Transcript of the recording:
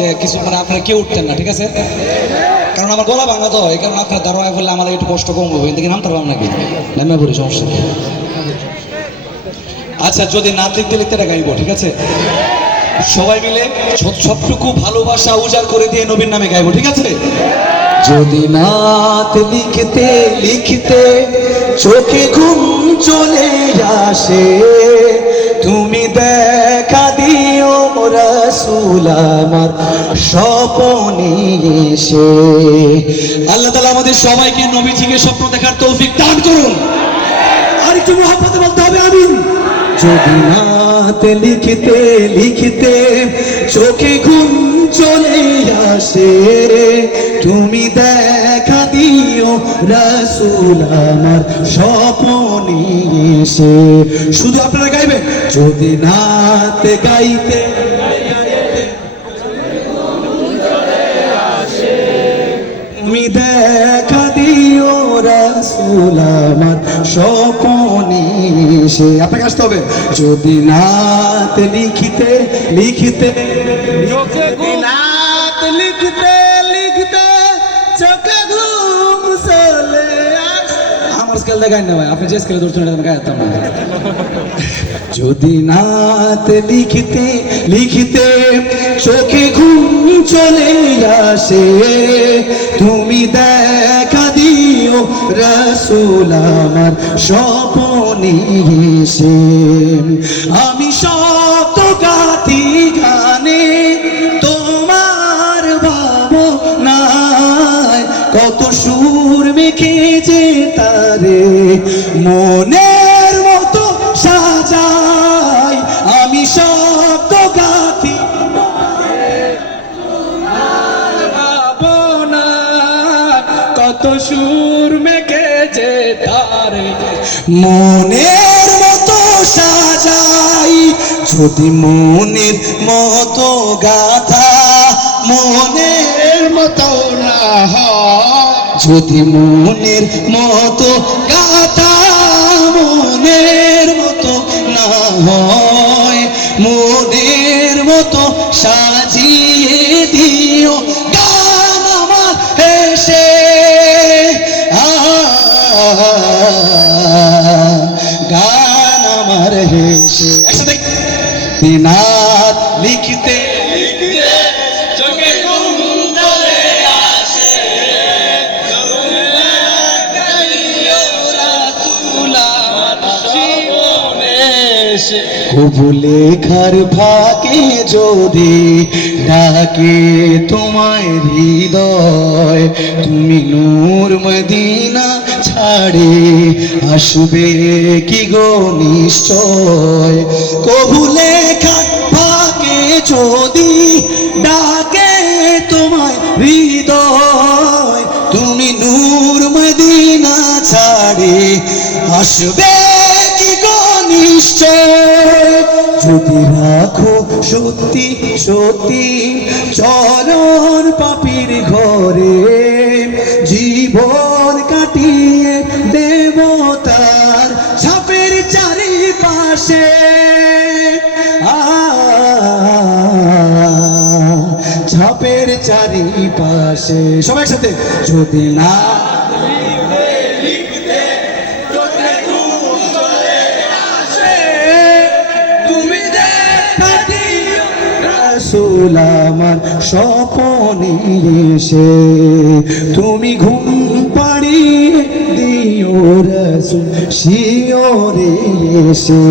যে কিছু মানে আপনারা কেউ উঠতেন না, ঠিক আছে? কারণ আমার গলা ভাঙা তো এই কারণে আপনার দাঁড়ায় বললে আমার একটু কষ্ট কম হবে। কিন্তু নামতে পারলাম নাকি? নামে পড়ি, সমস্যা আচ্ছা যদি নাচ লিখতে লিখতে এটা গাইবো, ঠিক আছে? সবাই মিলে সবটুকু ভালোবাসা উজাড় করে দিয়ে নবীর নামে গাইবো, ঠিক আছে? যদি নাত লিখতে লিখতে চোখে ঘুম চলে আসে, তুমি দেখা দিও রসুল আমার। স্বপনে এসে। আল্লাহ তালা আমাদের সবাইকে নবীজিকে স্বপ্ন দেখার তৌফিক দান করুন। আর একটু বলতে হবে আমিন। যদি নাত লিখতে লিখতে চোখে ঘুম চলে আসে তুমি দেখা দিও রসুল আমার স্বপনে এসে। শুধু আপনারা গাইবেন? যদি নাত গাইতে তুমি দেখা দিও রাসুল আমার স্বপনে সে। আপনাকে আসতে হবে। যদি নাত লিখিতে লিখিতে যদি নাত লিখতে লিখতে চোখে ঘুম চলে আমার স্কেল দেখায় না ভাই আপনি যে স্কেলে ধরছেন এটা আমি না। যদি নাত লিখিতে লিখিতে চোখে ঘুম চলে আসে। তুমি দেখা দিও রসুল আমার স্বপনে আমি শত গাথি গানে তোমার ভাবো নাই। কত সুর মেখে যে তারে মনের তারে। মনের মতো সাজাই, যদি মনের মতো গাথা, মনের মতো না যদি মনের মতো গাথা, মনের মতো না হয়। মনের মতো সাজিয়ে দিও। গান আমার হেসে একসাথে। দিনাত লিখিতে চোখে লেখার ফাঁকে যদি ডাকে তোমায় হৃদয়, তুমি নূর মদিনা ছাড়ে আসবে কি গো নিশ্চয়? কবু লেখার ফাঁকে যদি ডাকে তোমায় হৃদয়, তুমি নূর মদিনা ছাড়ে আসবে যদি রাখো সত্যি সত্যি চরণ পাপির ঘরে, জীবন কাটিয়ে দেবতার সাপের চারিপাশে ছাপের চারিপাশে। সবাই সাথে যদি না রাসূল আমার স্বপনে তুমি ঘুম পাড়িয়ে দিও রসুল শিওরে এসে।